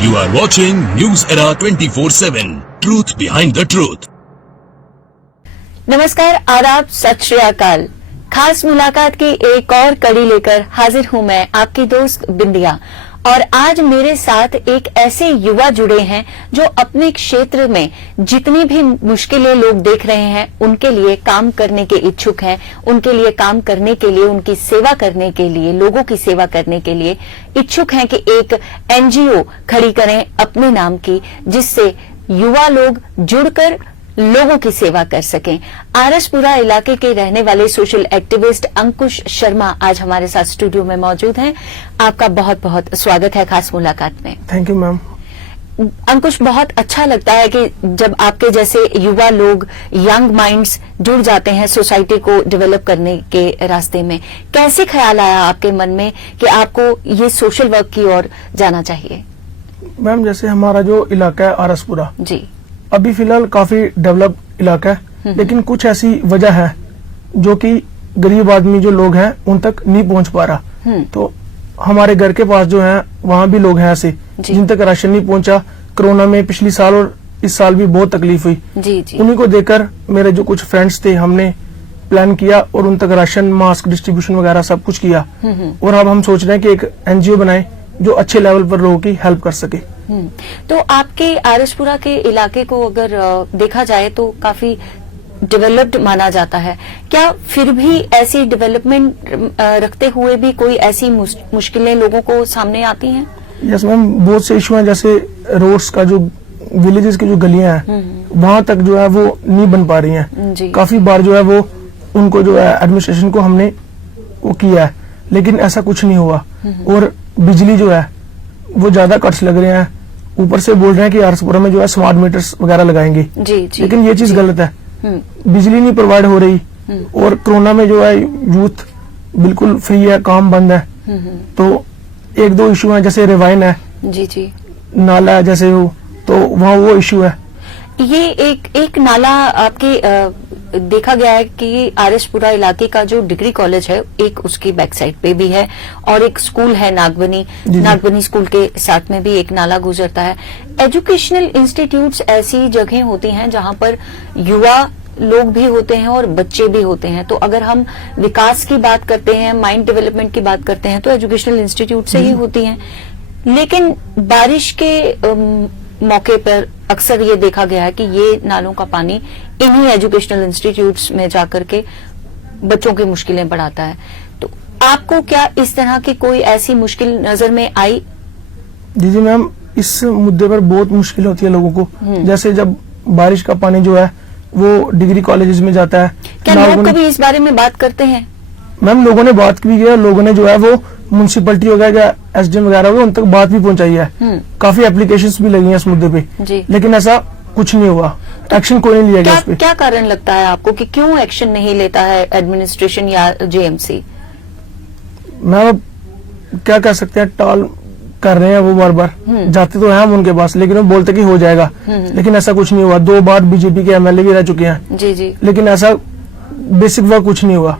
You are watching News Era 24/7. Truth behind the truth. नमस्कार, आदाब, सत श्री अकाल। खास मुलाकात की एक और कड़ी लेकर हाजिर हूं मैं, आपकी दोस्त बिंदिया। और आज मेरे साथ एक ऐसे युवा जुड़े हैं जो अपने क्षेत्र में जितनी भी मुश्किलें लोग देख रहे हैं उनके लिए काम करने के इच्छुक हैं, उनके लिए काम करने के लिए, उनकी सेवा करने के लिए, लोगों की सेवा करने के लिए इच्छुक हैं कि एक एनजीओ खड़ी करें अपने नाम की, जिससे युवा लोग जुड़कर लोगों की सेवा कर सकें। आरसपुरा इलाके के रहने वाले सोशल एक्टिविस्ट अंकुश शर्मा आज हमारे साथ स्टूडियो में मौजूद हैं। आपका बहुत बहुत स्वागत है खास मुलाकात में। Thank you ma'am. अंकुश, बहुत अच्छा लगता है कि जब आपके जैसे युवा लोग, यंग माइंड्स जुड़ जाते हैं सोसाइटी को डेवलप करने के रास्ते में। कैसे ख्याल आया आपके मन में कि आपको ये सोशल वर्क की ओर जाना चाहिए? मैम, जैसे हमारा जो इलाका है आरसपुरा जी, अभी फिलहाल काफी डेवलप इलाका है, लेकिन कुछ ऐसी वजह है जो कि गरीब आदमी जो लोग हैं उन तक नहीं पहुंच पा रहा। तो हमारे घर के पास जो है वहाँ भी लोग हैं ऐसे जिन तक राशन नहीं पहुंचा। कोरोना में पिछली साल और इस साल भी बहुत तकलीफ हुई। उन्हीं को देखकर मेरे जो कुछ फ्रेंड्स थे, हमने प्लान किया और उन तक राशन, मास्क डिस्ट्रीब्यूशन वगैरह सब कुछ किया। और अब हम सोच रहे हैं कि एक एनजीओ बनाए जो अच्छे लेवल पर लोगों की हेल्प कर सके। तो आपके आरसपुरा के इलाके को अगर देखा जाए तो काफी डेवलप्ड माना जाता है। क्या फिर भी ऐसी डेवलपमेंट रखते हुए भी कोई ऐसी मुश्किलें लोगों को सामने आती हैं? यस मैम, बहुत से इशू हैं। जैसे रोड्स का, जो विलेजेस की जो गलियां हैं वहां तक जो है वो नहीं बन पा रही हैं। काफी बार जो है वो उनको जो है एडमिनिस्ट्रेशन को हमने वो किया है, लेकिन ऐसा कुछ नहीं हुआ। और बिजली जो है वो ज्यादा कट्स लग रहे हैं। ऊपर से बोल रहे हैं कि आरसपुरा में जो है स्मार्ट मीटर्स वगैरह लगाएंगे, लेकिन ये चीज गलत है। बिजली नहीं प्रोवाइड हो रही। और कोरोना में जो है यूथ बिल्कुल फ्री है, काम बंद है। तो एक दो इशू है, जैसे रिवाइन है, जी, नाला है जैसे वो, तो वहाँ वो इशू है। ये एक नाला आपके देखा गया है कि आरसपुरा इलाके का जो डिग्री कॉलेज है, एक उसकी बैक साइड पे भी है और एक स्कूल है नागबनी स्कूल के साथ में भी एक नाला गुजरता है। एजुकेशनल इंस्टीट्यूट्स ऐसी जगह होती हैं जहां पर युवा लोग भी होते हैं और बच्चे भी होते हैं। तो अगर हम विकास की बात करते हैं, माइंड डेवलपमेंट की बात करते हैं, तो एजुकेशनल इंस्टीट्यूट से ही होती हैं। लेकिन बारिश के मौके पर अक्सर ये देखा गया है कि ये नालों का पानी इन्हीं एजुकेशनल इंस्टीट्यूट्स में जाकर के बच्चों की मुश्किलें बढ़ाता है। तो आपको क्या इस तरह की कोई ऐसी मुश्किल नजर में आई? जी मैम, इस मुद्दे पर बहुत मुश्किल होती है लोगों को। जैसे जब बारिश का पानी जो है वो डिग्री कॉलेजेस में जाता है। क्या लोग कभी इस बारे में बात करते हैं? मैम, लोगों ने बात की है। लोगों ने जो है वो म्युनिसिपैलिटी वगैरह, एसडीएम वगैरह हो गया, उन तक बात भी पहुंचाई है। काफी एप्लीकेशंस भी लगी हैं इस मुद्दे पे, लेकिन ऐसा कुछ नहीं हुआ। एक्शन कोई नहीं लिया गया इस पे। क्या कारण लगता है आपको कि क्यों एक्शन नहीं लेता है एडमिनिस्ट्रेशन या जेएमसी? मैम, क्या कह सकते हैं, टाल कर रहे हैं वो बार बार। जाते तो हैं हम उनके पास, लेकिन वो बोलते कि हो जाएगा, लेकिन ऐसा कुछ नहीं हुआ। 2 बार बीजेपी के एमएलए भी रह चुके हैं। जी, लेकिन ऐसा बेसिक वर्क कुछ नहीं हुआ।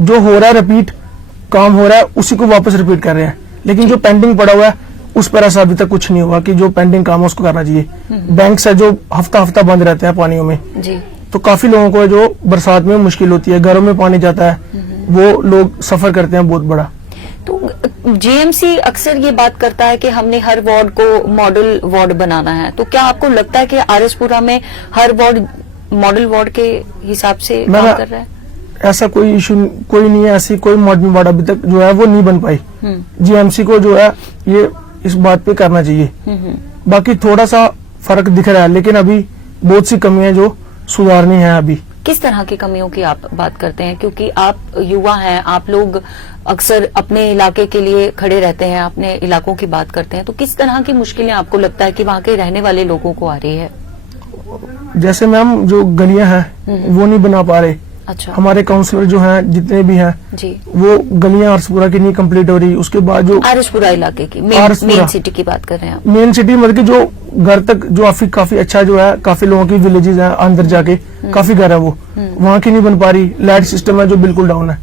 जो हो रहा है रिपीट काम हो रहा है, उसी को वापस रिपीट कर रहे हैं। लेकिन जो पेंडिंग पड़ा हुआ है उस पर ऐसा अभी तक कुछ नहीं हुआ कि जो पेंडिंग काम है उसको करना चाहिए। बैंक से जो हफ्ता बंद रहते हैं पानियों में, तो काफी लोगों को जो बरसात में मुश्किल होती है, घरों में पानी जाता है, वो लोग सफर करते हैं बहुत बड़ा। तो जेएमसी अक्सर ये बात करता है कि हमने हर वार्ड को मॉडल वार्ड बनाना है। तो क्या आपको लगता है कि आरसपुरा में हर वार्ड मॉडल वार्ड के हिसाब से काम कर रहा है? ऐसा कोई इशू कोई नहीं है। ऐसी कोई मॉडल वार्ड अभी तक जो है वो नहीं बन पाई। जीएमसी को जो है ये इस बात पे करना चाहिए। बाकी थोड़ा सा फर्क दिख रहा है, लेकिन अभी बहुत सी कमियां जो सुधारनी है। अभी किस तरह की कमियों की आप बात करते हैं? क्योंकि आप युवा हैं, आप लोग अक्सर अपने इलाके के लिए खड़े रहते हैं, अपने इलाकों की बात करते हैं। तो किस तरह की मुश्किलें आपको लगता है कि वहाँ के रहने वाले लोगों को आ रही है? जैसे मैम, जो गलियां हैं वो नहीं बना पा रहे। अच्छा। हमारे काउंसलर जो हैं जितने भी हैं जी, वो गलियां आरसपुरा की नहीं कंप्लीट हो रही। उसके बाद जो आरसपुरा इलाके की मेन सिटी की बात कर रहे हैं आप? मेन सिटी मतलब कि जो घर तक जो काफी अच्छा जो है, काफी लोगों की विलेजेस हैं अंदर जाके, काफी घर है वो, वहाँ की नहीं बन पा रही। लाइट सिस्टम है जो बिल्कुल डाउन है।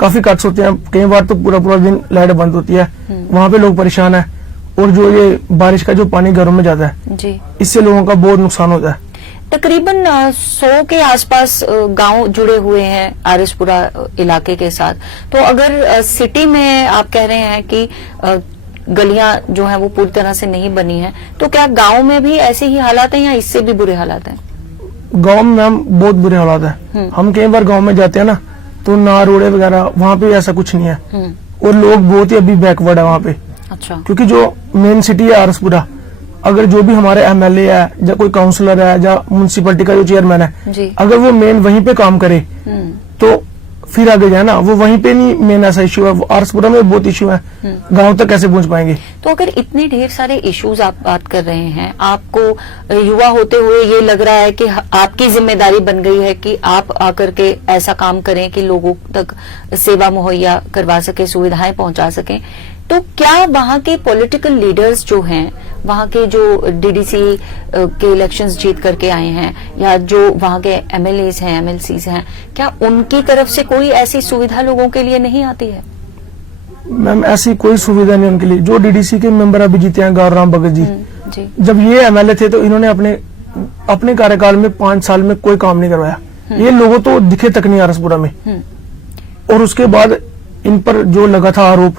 काफी कट्स होते हैं, कई बार तो पूरा दिन लाइट बंद होती है। वहाँ पे लोग परेशान है। और जो ये बारिश का जो पानी घरों में जाता है जी, इससे लोगों का बहुत नुकसान होता है। तकरीबन 100 के आसपास गांव जुड़े हुए हैं आरएसपुरा इलाके के साथ। तो अगर सिटी में आप कह रहे हैं कि गलियां जो हैं वो पूरी तरह से नहीं बनी हैं, तो क्या गांव में भी ऐसे ही हालात हैं या इससे भी बुरे हालात हैं? गांव में हम बहुत बुरे हालात है। हम कई बार गांव में जाते हैं ना, तो ना रोडे वगैरह वहाँ पे ऐसा कुछ नहीं है, और लोग बहुत ही अभी बैकवर्ड है वहाँ पे। अच्छा। क्योंकि जो मेन सिटी है आरएसपुरा, अगर जो भी हमारे एमएलए है या कोई काउंसलर है या म्यूनसिपैलिटी का जो चेयरमैन है जी, अगर वो मेन वहीं पे काम करे तो फिर आगे जाए ना, वो वहीं पे नहीं मेन ऐसा इश्यू है। आरएसपुरा में बहुत इश्यू है, गांव तक कैसे पहुंच पाएंगे? तो अगर इतने ढेर सारे इश्यूज आप बात कर रहे हैं, आपको युवा होते हुए ये लग रहा है कि आपकी जिम्मेदारी बन गई है कि आप आकर के ऐसा काम करें कि लोगों तक सेवा मुहैया करवा सके, सुविधाएं पहुंचा सकें, तो क्या वहां के पॉलिटिकल लीडर्स जो हैं, वहां के जो डीडीसी के इलेक्शंस जीत करके आए हैं या जो वहां के एमएलएस हैं, एमएलसीज हैं, क्या उनकी तरफ से कोई ऐसी सुविधा लोगों के लिए नहीं आती है? मैम ऐसी कोई सुविधा नहीं उनके लिए। जो डीडीसी के मेंबर अभी जीते हैं गौरव राम भगत जी, जब ये एमएलए थे तो इन्होंने अपने कार्यकाल में 5 साल में कोई काम नहीं करवाया। ये लोगों तो दिखे तक नहीं आरएसपुरा में। और उसके बाद इन पर जो लगा था आरोप,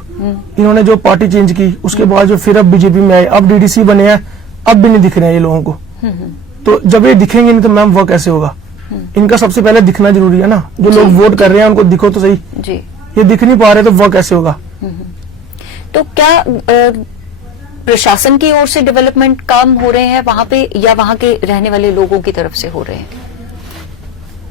इन्होंने जो पार्टी चेंज की उसके बाद जो फिर अब बीजेपी में आए, अब डीडीसी बने हैं, अब भी नहीं दिख रहे हैं ये लोगों को। तो जब ये दिखेंगे नहीं तो मैम वो कैसे होगा? इनका सबसे पहले दिखना जरूरी है ना। जो लोग वोट कर रहे हैं उनको दिखो तो सही जी। ये दिख नहीं पा रहे तो वो कैसे होगा? तो क्या प्रशासन की ओर से डेवलपमेंट काम हो रहे हैं वहां पे या वहां के रहने वाले लोगों की तरफ से हो रहे हैं?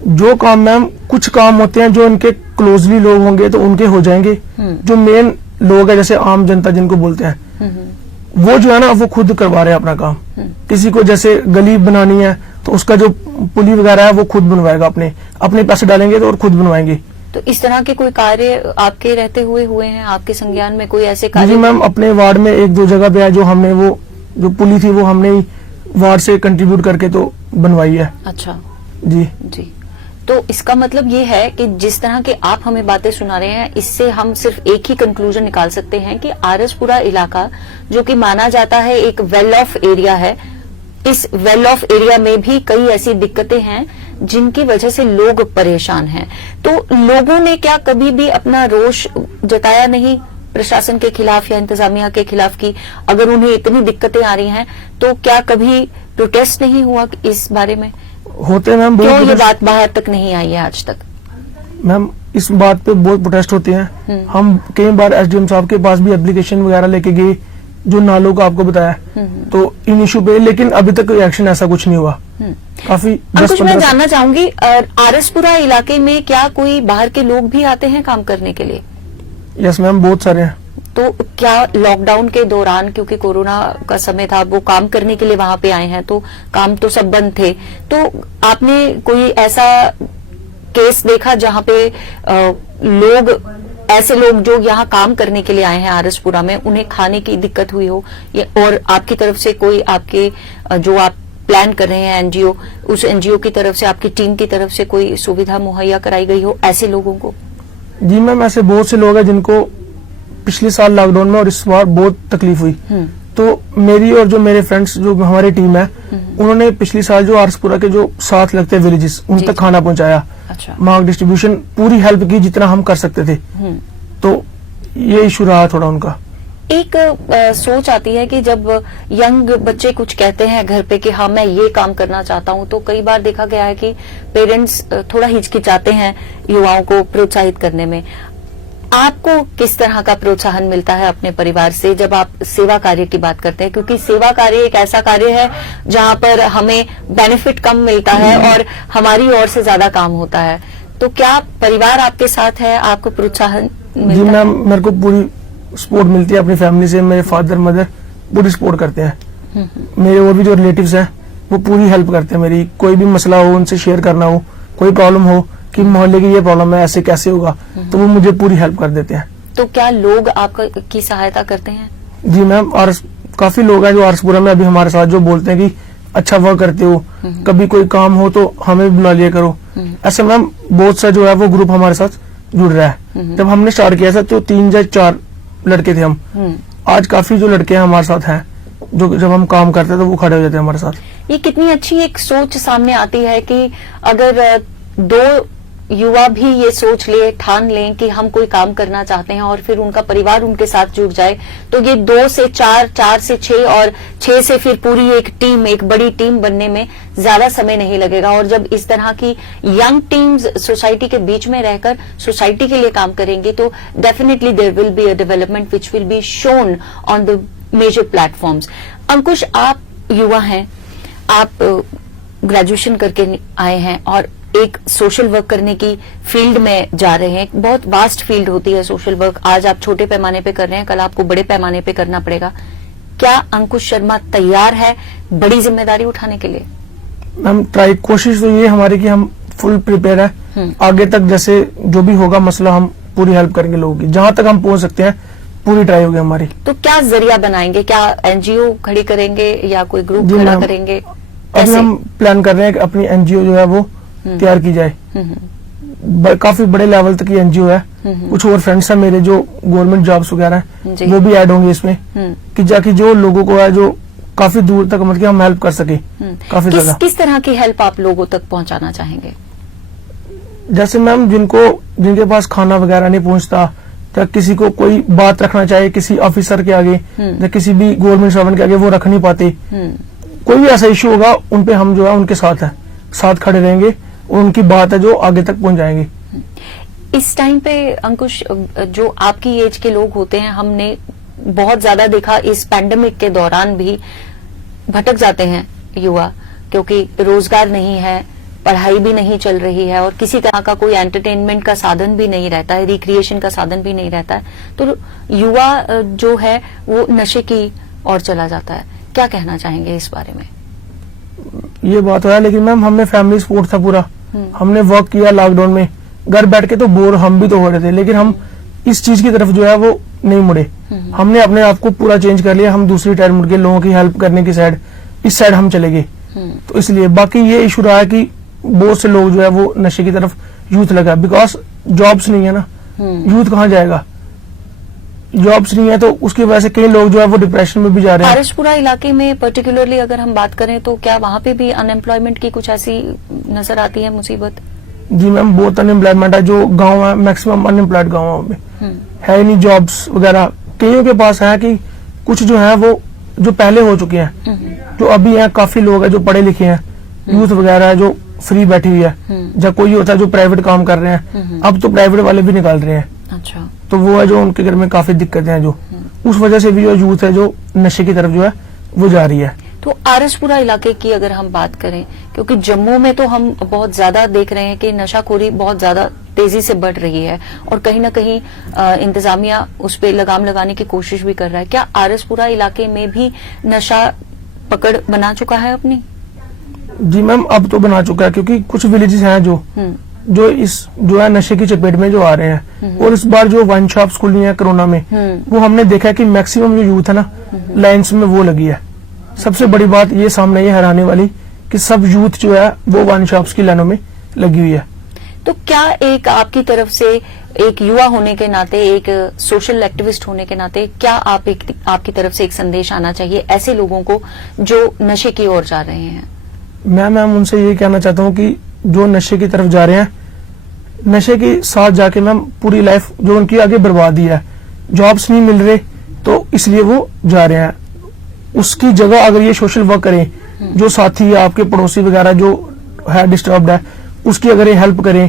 जो काम मैम, कुछ काम होते हैं जो इनके क्लोजली लोग होंगे तो उनके हो जाएंगे। जो मेन लोग है जैसे आम जनता जिनको बोलते हैं, वो जो है ना वो खुद करवा रहे हैं अपना काम। किसी को जैसे गली बनानी है तो उसका जो पुली वगैरह है वो खुद बनवाएगा, अपने पैसे डालेंगे तो और खुद बनवाएंगे। तो इस तरह के कोई कार्य आपके रहते हुए हैं, आपके संज्ञान में कोई ऐसे कार्य? जी मैम, अपने वार्ड में 1-2 जगह पे है जो हमने वो जो पुली थी वो हमने ही वार्ड से कंट्रीब्यूट करके तो बनवाई है। अच्छा जी जी। तो इसका मतलब ये है कि जिस तरह के आप हमें बातें सुना रहे हैं, इससे हम सिर्फ एक ही कंक्लूजन निकाल सकते हैं कि आरएसपुरा इलाका जो कि माना जाता है एक वेल ऑफ एरिया है, इस वेल ऑफ एरिया में भी कई ऐसी दिक्कतें हैं जिनकी वजह से लोग परेशान हैं। तो लोगों ने क्या कभी भी अपना रोष जताया नहीं प्रशासन के खिलाफ या इंतजामिया के खिलाफ की अगर उन्हें इतनी दिक्कतें आ रही हैं, तो क्या कभी प्रोटेस्ट नहीं हुआ इस बारे में? होते मैम, क्यों ये बात बाहर तक नहीं आई है आज तक? मैम इस बात पे बहुत प्रोटेस्ट होते हैं। हम कई बार एसडीएम साहब के पास भी एप्लीकेशन वगैरह लेके गए, जो नालों का आपको बताया, तो इन इशू पे, लेकिन अभी तक कोई एक्शन ऐसा कुछ नहीं हुआ। काफी कुछ मैं जानना चाहूंगी, आरएसपुरा इलाके में क्या कोई बाहर के लोग भी आते हैं काम करने के लिए? यस मैम, बहुत सारे हैं। तो क्या लॉकडाउन के दौरान, क्योंकि कोरोना का समय था, वो काम करने के लिए वहां पे आए हैं, तो काम तो सब बंद थे, तो आपने कोई ऐसा केस देखा जहां पे ऐसे लोग जो यहाँ काम करने के लिए आए हैं आरएसपुरा में, उन्हें खाने की दिक्कत हुई हो, और आपकी तरफ से कोई, आपके जो आप प्लान कर रहे हैं एनजीओ, उस एनजीओ की तरफ से, आपकी टीम की तरफ से कोई सुविधा मुहैया कराई गई हो ऐसे लोगों को? जी मैम, ऐसे बहुत से लोग हैं जिनको पिछले साल लॉकडाउन में और इस बार बहुत तकलीफ हुई। तो मेरी और जो मेरे फ्रेंड्स, जो हमारी टीम है, उन्होंने पिछले साल जो आरएसपुरा के जो साथ लगते विलेजेस, उन तक खाना पहुंचाया। अच्छा। मार्क डिस्ट्रीब्यूशन, पूरी हेल्प की जितना हम कर सकते थे। तो ये इशू रहा थोड़ा उनका। एक सोच आती है कि जब यंग बच्चे कुछ कहते हैं घर पे कि हाँ मैं ये काम करना चाहता हूँ, तो कई बार देखा गया है कि पेरेंट्स थोड़ा हिचकिचाते हैं युवाओं को प्रोत्साहित करने में। आपको किस तरह का प्रोत्साहन मिलता है अपने परिवार से जब आप सेवा कार्य की बात करते हैं? क्योंकि सेवा कार्य एक ऐसा कार्य है जहां पर हमें बेनिफिट कम मिलता है और हमारी ओर से ज्यादा काम होता है। तो क्या परिवार आपके साथ है, आपको प्रोत्साहन मिलता? जी मैम, मेरे को पूरी सपोर्ट मिलती है अपनी फैमिली से। मेरे फादर मदर पूरी सपोर्ट करते हैं। मेरे और भी जो रिलेटिव्स हैं वो पूरी हेल्प करते हैं मेरी। कोई भी मसला हो उनसे शेयर करना हो, कोई प्रॉब्लम हो कि मोहल्ले की ये प्रॉब्लम है, ऐसे कैसे होगा, तो वो मुझे पूरी हेल्प कर देते हैं। तो क्या लोग आपकी सहायता करते हैं? जी मैम, और काफी लोग हैं जो आरएसपुरा में अभी हमारे साथ जो बोलते हैं कि अच्छा वर्क करते हो, कभी कोई काम हो तो हमें भी बुला लिया करो। ऐसे मैम बहुत सा जो है वो ग्रुप हमारे साथ जुड़ रहा है। जब हमने स्टार्ट किया था तो 3 या 4 लड़के थे हम, आज काफी जो लड़के हैं हमारे साथ हैं, जो जब हम काम करते हैं तो वो खड़े हो जाते हैं हमारे साथ। ये कितनी अच्छी एक सोच सामने आती है कि अगर दो युवा भी ये सोच ले, ठान लें कि हम कोई काम करना चाहते हैं और फिर उनका परिवार उनके साथ जुड़ जाए, तो ये 2 से 4, 4 से 6 और 6 से फिर पूरी एक टीम, एक बड़ी टीम बनने में ज्यादा समय नहीं लगेगा। और जब इस तरह की यंग टीम्स सोसाइटी के बीच में रहकर सोसाइटी के लिए काम करेंगी तो definitely there will be a development which will be shown on the major platforms. Ankush, आप युवा हैं, आप ग्रेजुएशन करके आए हैं और एक सोशल वर्क करने की फील्ड में जा रहे हैं। बहुत वास्ट फील्ड होती है सोशल वर्क। आज आप छोटे पैमाने पे कर रहे हैं, कल आपको बड़े पैमाने पे करना पड़ेगा। क्या अंकुश शर्मा तैयार है बड़ी जिम्मेदारी उठाने के लिए? हम कोशिश तो ये हमारी कि हम फुल प्रिपेयर है। आगे तक जैसे जो भी होगा मसला, हम पूरी हेल्प करेंगे लोगों की, जहां तक हम पहुंच सकते हैं पूरी ट्राई होगी हमारी। तो क्या जरिया बनाएंगे? क्या एनजीओ खड़ी करेंगे या कोई ग्रुप खड़ा करेंगे? अभी हम प्लान कर रहे हैं कि अपनी एनजीओ जो है वो तैयार की जाए। काफी बड़े लेवल तक की एनजीओ है। कुछ और फ्रेंड्स हैं मेरे जो गवर्नमेंट जॉब्स वगैरह हैं, वो भी ऐड होंगे इसमें, कि जाके जो लोगों को है जो काफी दूर तक मतलब हम हेल्प कर सके। काफी ज्यादा किस तरह की हेल्प आप लोगों तक पहुंचाना चाहेंगे? जैसे मैम जिनके पास खाना वगैरह नहीं पहुंचता, या किसी को कोई बात रखना चाहिए किसी ऑफिसर के आगे या किसी भी गवर्नमेंट सर्वेंट के आगे, वो रख नहीं पाते, कोई भी ऐसा इश्यू होगा उन पे हम जो है उनके साथ खड़े रहेंगे और उनकी बात है जो आगे तक पहुंच जाएंगे। इस टाइम पे अंकुश, जो आपकी एज के लोग होते हैं, हमने बहुत ज्यादा देखा इस पैंडेमिक के दौरान भी भटक जाते हैं युवा, क्योंकि रोजगार नहीं है, पढ़ाई भी नहीं चल रही है और किसी तरह का कोई एंटरटेनमेंट का साधन भी नहीं रहता है, रिक्रिएशन का साधन भी नहीं रहता है, तो युवा जो है वो नशे की ओर चला जाता है। क्या कहना चाहेंगे इस बारे में? ये बात है, लेकिन मैम हमें फैमिली सपोर्ट था पूरा। हमने वर्क किया लॉकडाउन में, घर बैठ के तो बोर हम भी तो हो रहे थे, लेकिन हम इस चीज की तरफ जो है वो नहीं मुड़े। हमने अपने आप को पूरा चेंज कर लिया। हम दूसरी साइड मुड़ के लोगों की हेल्प करने की साइड, इस साइड हम चले गए। तो इसलिए बाकी ये इशू रहा है कि बहुत से लोग जो है वो नशे की तरफ यूथ लगा, बिकॉज जॉब्स नहीं है ना, यूथ कहाँ जाएगा, जॉब्स नहीं है, तो उसकी वजह से कई लोग जो है वो डिप्रेशन में भी जा रहे हैं। आरएसपुरा इलाके में पर्टिकुलरली अगर हम बात करें तो क्या वहां पे भी अनएम्प्लॉयमेंट की कुछ ऐसी नजर आती है मुसीबत? जी मैम, बहुत अनएम्प्लॉयमेंट है। जो गांव है मैक्सिमम अनएम्प्लॉयड गाँव में है ही नहीं, जॉब्स वगैरह कईयों के पास है कि कुछ जो है वो जो पहले हो चुके हैं, जो अभी हैं, काफी लोग हैं जो पढ़े लिखे हैं, यूथ वगैरह है जो फ्री बैठी हुई है, जब कोई होता है जो प्राइवेट काम कर रहे हैं, अब तो प्राइवेट वाले भी निकाल रहे हैं। अच्छा, तो वो है जो उनके घर में काफी दिक्कतें हैं, जो उस वजह से भी जो यूथ है जो नशे की तरफ जो है वो जा रही है। तो आरएसपुरा इलाके की अगर हम बात करें, क्योंकि जम्मू में तो हम बहुत ज्यादा देख रहे हैं कि नशाखोरी बहुत ज्यादा तेजी से बढ़ रही है और कहीं ना कहीं इंतजामिया उस पर लगाम लगाने की कोशिश भी कर रहा है। क्या आरएसपुरा इलाके में भी नशा पकड़ बना चुका है अपनी? जी मैम, अब तो बना चुका है, क्योंकि कुछ विलेजेस हैं जो है नशे की चपेट में जो आ रहे हैं। और इस बार जो वाइन शॉप्स खुली है कोरोना में, वो हमने देखा है कि मैक्सिमम जो यूथ है ना, लाइन्स में वो लगी है। सबसे बड़ी बात ये सामने ये हैरानी वाली कि सब यूथ जो है वो वाइन शॉप्स की लाइनों में लगी हुई है। तो क्या एक आपकी तरफ से, एक युवा होने के नाते, एक सोशल एक्टिविस्ट होने के नाते, क्या आपकी तरफ से एक संदेश आना चाहिए ऐसे लोगों को जो नशे की ओर जा रहे हैं? मैम उनसे ये कहना चाहता हूँ कि जो नशे की तरफ जा रहे हैं, नशे के साथ जाके मैम पूरी लाइफ जो उनकी आगे बर्बादी है, जॉब्स नहीं मिल रहे तो इसलिए वो जा रहे हैं। उसकी जगह अगर ये सोशल वर्क करें, जो साथी है आपके पड़ोसी वगैरह जो है डिस्टर्ब्ड है, उसकी अगर ये हेल्प करें,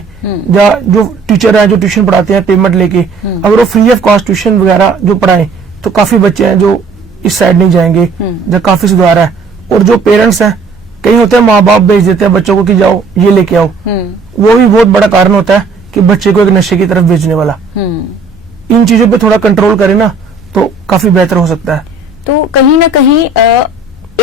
या जो टीचर है जो ट्यूशन पढ़ाते हैं पेमेंट लेके, अगर वो फ्री ऑफ कॉस्ट ट्यूशन वगैरह जो पढ़ाएं, तो काफी बच्चे हैं जो इस साइड नहीं जाएंगे, जब काफी सुधार है। और जो पेरेंट्स हैं, कहीं होते हैं माँ बाप भेज देते हैं बच्चों को कि जाओ ये लेके आओ, वो भी बहुत बड़ा कारण होता है कि बच्चे को एक नशे की तरफ भेजने वाला। इन चीजों पे थोड़ा कंट्रोल करें ना तो काफी बेहतर हो सकता है। तो कहीं ना कहीं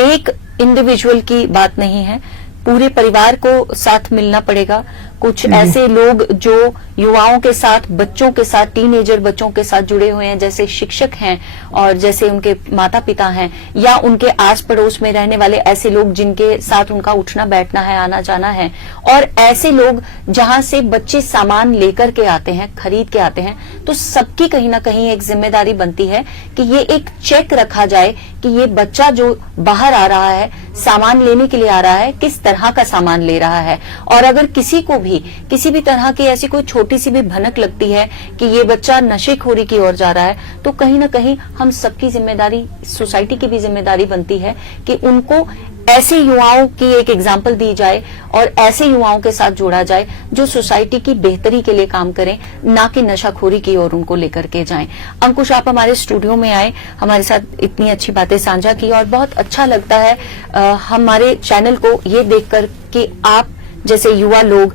एक इंडिविजुअल की बात नहीं है, पूरे परिवार को साथ मिलना पड़ेगा, कुछ ऐसे लोग जो युवाओं के साथ, बच्चों के साथ, टीनेजर बच्चों के साथ जुड़े हुए हैं, जैसे शिक्षक हैं और जैसे उनके माता पिता हैं, या उनके आस पड़ोस में रहने वाले ऐसे लोग जिनके साथ उनका उठना बैठना है, आना जाना है, और ऐसे लोग जहां से बच्चे सामान लेकर के आते हैं, खरीद के आते हैं, तो सबकी कहीं ना कहीं एक जिम्मेदारी बनती है कि ये एक चेक रखा जाए कि ये बच्चा जो बाहर आ रहा है, सामान लेने के लिए आ रहा है, किस तरह का सामान ले रहा है। और अगर किसी को भी किसी भी तरह की ऐसी कोई छोटी सी भी भनक लगती है कि ये बच्चा नशेखोरी की ओर जा रहा है, तो कहीं ना कहीं हम सबकी जिम्मेदारी, सोसाइटी की भी जिम्मेदारी बनती है कि उनको ऐसे युवाओं की एक एग्जाम्पल दी जाए और ऐसे युवाओं के साथ जोड़ा जाए जो सोसाइटी की बेहतरी के लिए काम करें, ना कि नशाखोरी की ओर उनको लेकर के जाएं। अंकुश, आप हमारे स्टूडियो में आए, हमारे साथ इतनी अच्छी बातें साझा की और बहुत अच्छा लगता है हमारे चैनल को ये देखकर कि आप जैसे युवा लोग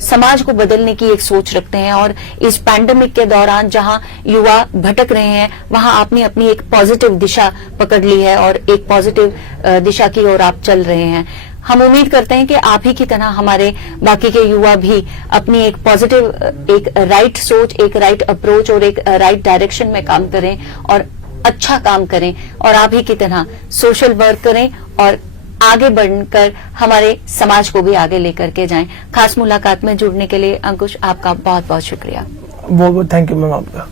समाज को बदलने की एक सोच रखते हैं, और इस पैंडेमिक के दौरान जहां युवा भटक रहे हैं, वहां आपने अपनी एक पॉजिटिव दिशा पकड़ ली है और एक पॉजिटिव दिशा की ओर आप चल रहे हैं। हम उम्मीद करते हैं कि आप ही की तरह हमारे बाकी के युवा भी अपनी एक पॉजिटिव, एक राइट सोच, एक राइट अप्रोच और एक राइट डायरेक्शन में काम करें और अच्छा काम करें, और आप ही की तरह सोशल वर्क करें और आगे बढ़कर हमारे समाज को भी आगे लेकर के जाएं। खास मुलाकात में जुड़ने के लिए अंकुश, आपका बहुत बहुत शुक्रिया। बहुत बहुत थैंक यू मैम आपका।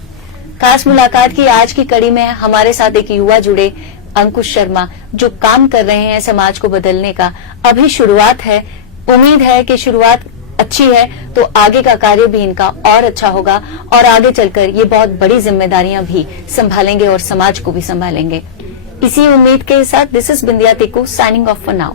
खास मुलाकात की आज की कड़ी में हमारे साथ एक युवा जुड़े, अंकुश शर्मा, जो काम कर रहे हैं समाज को बदलने का। अभी शुरुआत है, उम्मीद है कि शुरुआत अच्छी है तो आगे का कार्य भी इनका और अच्छा होगा और आगे चलकर ये बहुत बड़ी जिम्मेदारियां भी संभालेंगे और समाज को भी संभालेंगे। इसी उम्मीद के साथ this is Bindiya Tikku signing off for now.